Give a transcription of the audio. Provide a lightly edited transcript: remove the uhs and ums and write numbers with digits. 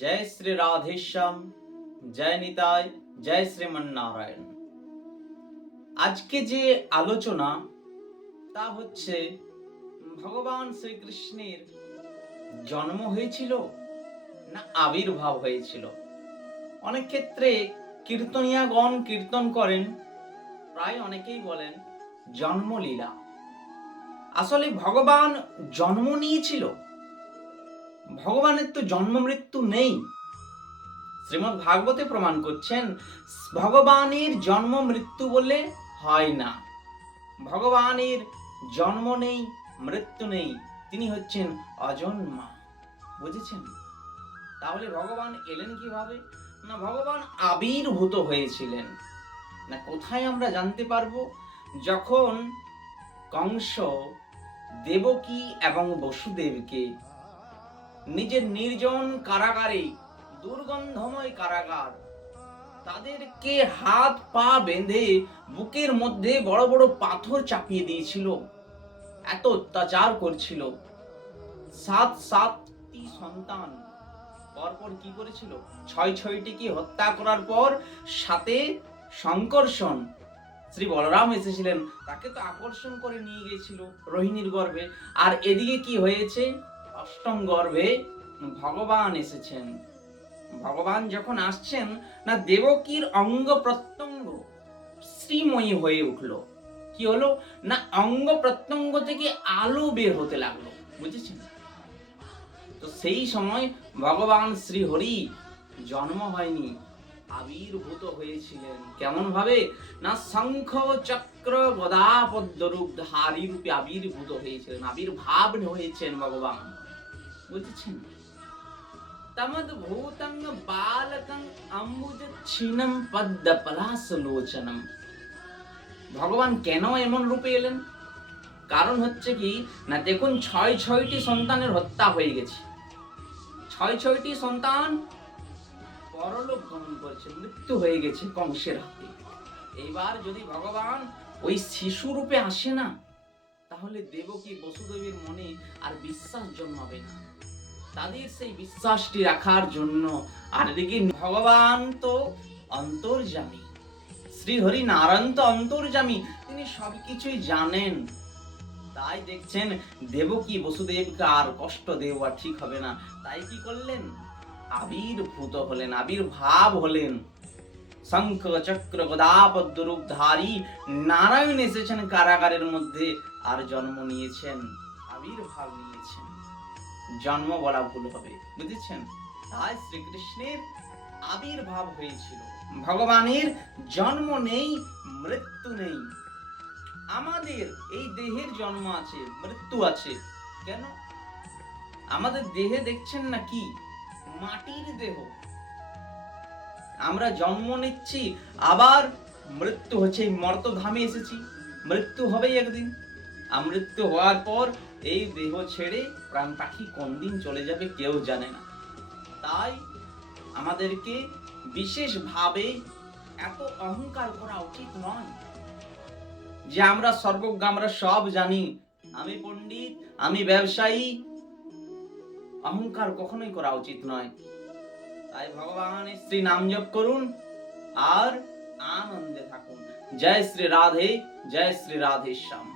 জয় শ্রী রাধেশ্যাম, জয় নিতাই, জয় শ্রীমন্নারায়ণ। আজকে যে আলোচনা তা হচ্ছে ভগবান শ্রীকৃষ্ণের জন্ম হয়েছিল না আবির্ভাব হয়েছিল। অনেক ক্ষেত্রে কীর্তনিয়াগণ কীর্তন করেন, প্রায় অনেকেই বলেন জন্মলীলা। আসলে ভগবান জন্ম নিয়েছিল? ভগবানের তো জন্ম মৃত্যু নেই। শ্রীমদ্ ভাগবতে প্রমাণ করছেন ভগবানের জন্ম মৃত্যু বলে হয় না। ভগবানের জন্ম নেই, মৃত্যু নেই, তিনি হচ্ছেন অজন্মা। বুঝেছেন? তাহলে ভগবান এলেন কিভাবে? না, ভগবান আবির্ভূত হয়েছিলেন। না, কোথায় আমরা জানতে পারবো? যখন কংস দেবকী এবং বসুদেবকে নিজের নির্জন কারাগারে, দুর্গন্ধময় কারাগার, তাদেরকে হাত পা বেঁধে বুকের মধ্যে বড় বড় পাথর চাপিয়ে দিয়েছিল, এত অত্যাচার করছিল। সাতটি সন্তান পরপর কি করেছিল? ছয়টিকে হত্যা করার পর সাথে সংকর্ষণ, শ্রী বলরাম এসেছিলেন, তাকে তো আকর্ষণ করে নিয়ে গিয়েছিল রোহিণীর গর্ভে। আর এদিকে কি হয়েছে? অষ্টম গর্ভে ভগবান এসেছেন। ভগবান যখন আসছেন না, দেবকীর অঙ্গ প্রত্যঙ্গ শ্রীময়ী হয়ে উঠল। কি হলো? না, অঙ্গ প্রত্যঙ্গ থেকে আলো বের হতে লাগলো। বুঝেছেন? তো সেই সময় ভগবান শ্রী হরি জন্ম হয়নি, আবির্ভূত হয়েছিলেন। কেমন ভাবে? না, শঙ্খ চক্র গদা পদ্ম রূপ ধারী রূপে আবির্ভূত হয়েছিলেন, আবির্ভাব হয়েছেন ভগবান। বুঝেছেন? তমদ্ভূতং বালকং অম্বুজ ছিন্নম পদ্ম পলাশলোচনম। ভগবান কেন এমন রূপে এলেন? কারণ হচ্ছে কি না, দেখুন, ছয়টি সন্তানের হত্যা হয়ে গেছে। ছয়টি সন্তান পরলোক গমন করেছে, মৃত্যু হয়ে গেছে কংসের হাতে। এইবার যদি ভগবান ওই শিশু রূপে আসে না, তাহলে দেবকী বসুদেবের মনে আর বিশ্বাস জন্মাবে না। তাদের সেই বিশ্বাসটি রাখার জন্য, আর এদিকে ভগবান তো অন্তর্যামী, শ্রী হরি নারায়ণ তো অন্তর্যামী, তিনি সবকিছুই জানেন। তাই দেখছেন দেবকী বসুদেবকে আর কষ্ট দেওয়া ঠিক হবে না, তাই কি করলেন? আবির্ভূত হলেন, আবির্ভাব হলেন। শঙ্খ চক্র গদা পদ্ম রূপধারী নারায়ণ এসেছেন কারাগারের মধ্যে, আর জন্ম নিয়েছেন, আবির্ভাব নিয়েছেন। জন্ম বলা ভুল হবে, বুঝেছেন? তাই শ্রীকৃষ্ণের আবির্ভাব হয়েছিল। ভগবানের জন্ম নেই, মৃত্যু নেই। আমাদের এই দেহের জন্ম আছে, মৃত্যু আছে। কেন? আমাদের দেহে দেখছেন না কি? মাটির দেহ। আমরা জন্ম নিচ্ছি, আবার মৃত্যু হচ্ছে, মর্তধামে এসেছি, মৃত্যু হবেই একদিন। আর মৃত্যু হওয়ার পর এই দেহ ছেড়ে প্রাণ পাখি কোন দিন চলে যাবে কেউ জানে না। তাই আমাদেরকে বিশেষভাবে এত অহংকার করা উচিত নয় যে আমরা সর্বজ্ঞ, আমরা সব জানি, আমি পণ্ডিত, আমি ব্যবসায়ী। অহংকার কখনোই করা উচিত নয়। তাই ভগবানের শ্রী নাম জপ করুন আর আনন্দে থাকুন। জয় শ্রী রাধে, জয় শ্রী রাধেশ্যাম।